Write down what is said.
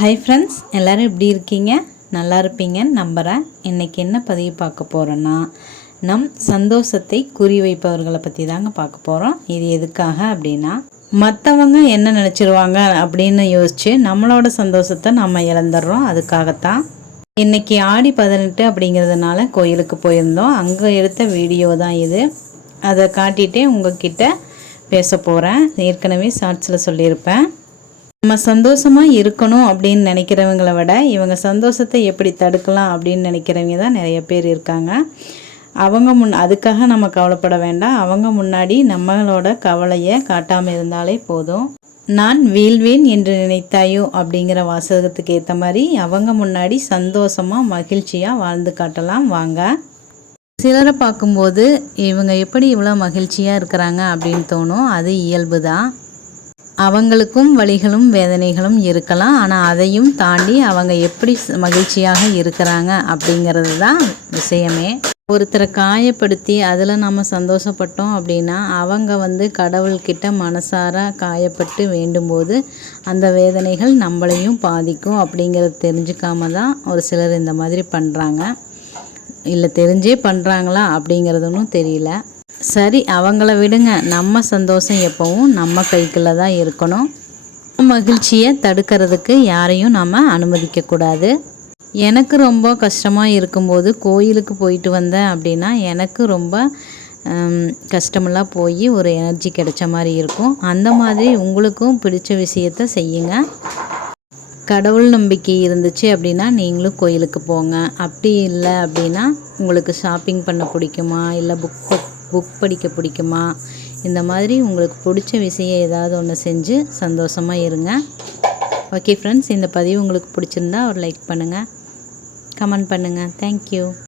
Hi friends எல்லோரும் எப்படி இருக்கீங்க? நல்லா இருப்பீங்கன்னு நம்புகிறேன் இன்றைக்கி என்ன பதிவு பார்க்க போகிறோன்னா நம் சந்தோஷத்தை குறிவைப்பவர்களை பற்றி தாங்க பார்க்க போகிறோம் இது எதுக்காக அப்படின்னா மற்றவங்க என்ன நினச்சிருவாங்க அப்படின்னு யோசித்து நம்மளோட சந்தோஷத்தை நம்ம இழந்துடுறோம். அதுக்காகத்தான் இன்றைக்கி ஆடி பதினெட்டு அப்படிங்கிறதுனால கோயிலுக்கு போயிருந்தோம். அங்கே எடுத்த வீடியோ தான் இது. அதை காட்டிகிட்டே உங்ககிட்ட பேச போகிறேன் ஏற்கனவே ஷார்ட்ஸில் சொல்லியிருப்பேன். நம்ம சந்தோஷமாக இருக்கணும் அப்படின்னு நினைக்கிறவங்கள விட இவங்க சந்தோஷத்தை எப்படி தடுக்கலாம் அப்படின்னு நினைக்கிறவங்க தான் நிறைய பேர் இருக்காங்க. அவங்க முன் அதுக்காக நம்ம கவலைப்பட வேண்டாம். அவங்க முன்னாடி நம்மளோட கவலையை காட்டாமல் இருந்தாலே போதும். நான் வீழ்வேன் என்று நினைத்தாயோ அப்படிங்கிற வாசகத்துக்கு ஏற்ற மாதிரி அவங்க முன்னாடி சந்தோஷமாக மகிழ்ச்சியாக வாழ்ந்து காட்டலாம். வாங்க. சிலரை பார்க்கும்போது இவங்க எப்படி இவ்வளோ மகிழ்ச்சியாக இருக்கிறாங்க அப்படின்னு தோணும். அது இயல்பு தான். அவங்களுக்கும் வழிகளும் வேதனைகளும் இருக்கலாம். ஆனால் அதையும் தாண்டி அவங்க எப்படி மகிழ்ச்சியாக இருக்கிறாங்க அப்படிங்கிறது தான் விஷயமே. ஒருத்தரை காயப்படுத்தி அதில் நம்ம சந்தோஷப்பட்டோம் அப்படின்னா அவங்க வந்து கடவுள்கிட்ட மனசார காயப்பட்டு வேண்டும்போது அந்த வேதனைகள் நம்மளையும் பாதிக்கும் அப்படிங்கிறத தெரிஞ்சுக்காம தான் ஒரு சிலர் இந்த மாதிரி பண்ணுறாங்க இல்லை தெரிஞ்சே பண்ணுறாங்களா அப்படிங்கிறதுனும் தெரியல. சரி அவங்கள விடுங்க. நம்ம சந்தோஷம் எப்போவும் நம்ம கைக்குள்ளே தான் இருக்கணும். மகிழ்ச்சியை தடுக்கிறதுக்கு யாரையும் நம்ம அனுமதிக்கக்கூடாது எனக்கு ரொம்ப கஷ்டமாக இருக்கும்போது கோயிலுக்கு போயிட்டு வந்தேன் அப்படின்னா எனக்கு ரொம்ப கஷ்டமெல்லாம் போய் ஒரு எனர்ஜி கிடைச்ச மாதிரி இருக்கும். அந்த மாதிரி உங்களுக்கும் பிடிச்ச விஷயத்த செய்யுங்க. கடவுள் நம்பிக்கை இருந்துச்சு அப்படின்னா நீங்களும் கோயிலுக்கு போங்க. அப்படி இல்லை அப்படின்னா உங்களுக்கு ஷாப்பிங் பண்ண பிடிக்குமா? இல்லை புக் புக் படிக்க பிடிக்குமா? இந்த மாதிரி உங்களுக்கு பிடிச்ச விஷயம் ஏதாவது ஒன்று செஞ்சு சந்தோஷமாக இருங்க. ஓகே ஃப்ரெண்ட்ஸ் இந்த பதிவு உங்களுக்கு பிடிச்சிருந்தா ஒரு லைக் பண்ணுங்கள் கமெண்ட் பண்ணுங்கள் தேங்க்யூ